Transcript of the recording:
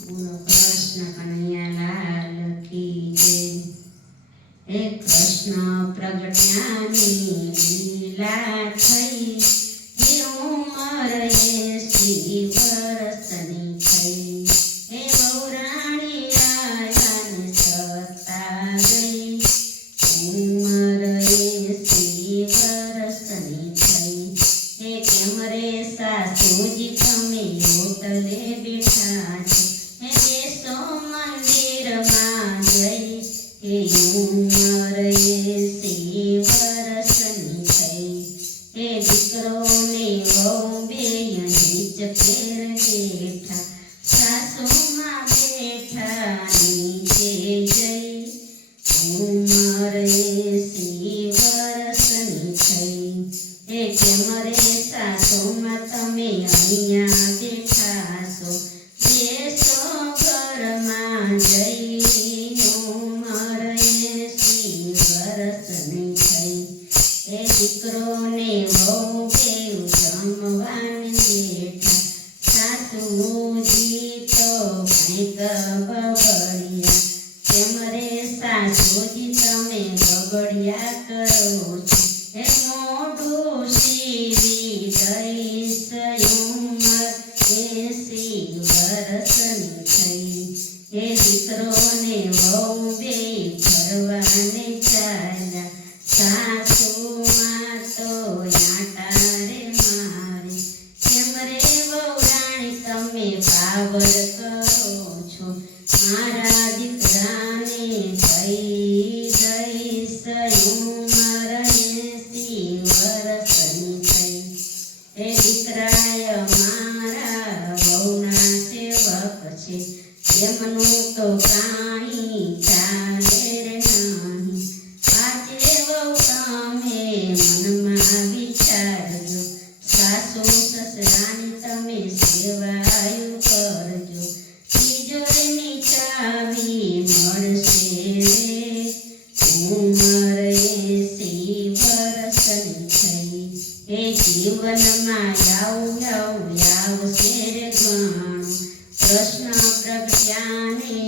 બોલો કૃષ્ણ કનૈયાલાલ કી જય। હે કૃષ્ણ પ્રગટ્યાની લીલા થઈ, હે ઉંમર 80 વર્ષની થઈ, હે બહુરાણી આયાને સત્તા ગઈ, ઉંમર 80 વર્ષની થઈ, હે કેમ રે સાસુજી તમે હોટલે બેઠા છો, હે બેસો મંદિરમાં જઈ, હે ઉંમર 80 વર્ષની થઈ, હે દીકરો ને વહુ બેય નીચે બેઠા, સાસુમાં બેઠા નીચે જઈ, ઉંમર 80 વર્ષની થઈ, હે કેમ રે સાસુમાં તમે અહીંયા બેઠા છો, બેસો ઘરમાં જઈ, ઉંમર 80 વર્ષની થઈ, હે દીકરો ને વહુ બેઉ જમવાને બેઠા, સાસુજી તો કંઈક બગડ્યા, કેમ રે સાસુજી તમે બગડ્યા કરો છો, હે મોઢું સીવી ગઈશ, ઉંમર 80 વર્ષની થઈ, હે દીકરો ને વહુ બેય ફરવાને ચાલ્યા, સાસુમાં તો આંટા રે મારે, કેમ રે બહુરાણી તમે પાવર કરો છો, મારા દીકરાને થઈ ગઈશ, ઉંમર 80 વર્ષની થઈ, હે દીકરાય મારા વહુના સેવક છે, એમનું તો કાંઈ ચાલે રે નહીં, આજે વહુ તમે મનમાં વિચારજો, સાસુ સસરાની તમે સેવાયું કરજો, તિજોરીની ચાવી મળશે રે, ઉંમર 80 વર્ષની થઈ, હે જીવનમાં આવશે રે ઘણું, કૃષ્ણ પ્રગટ્યાને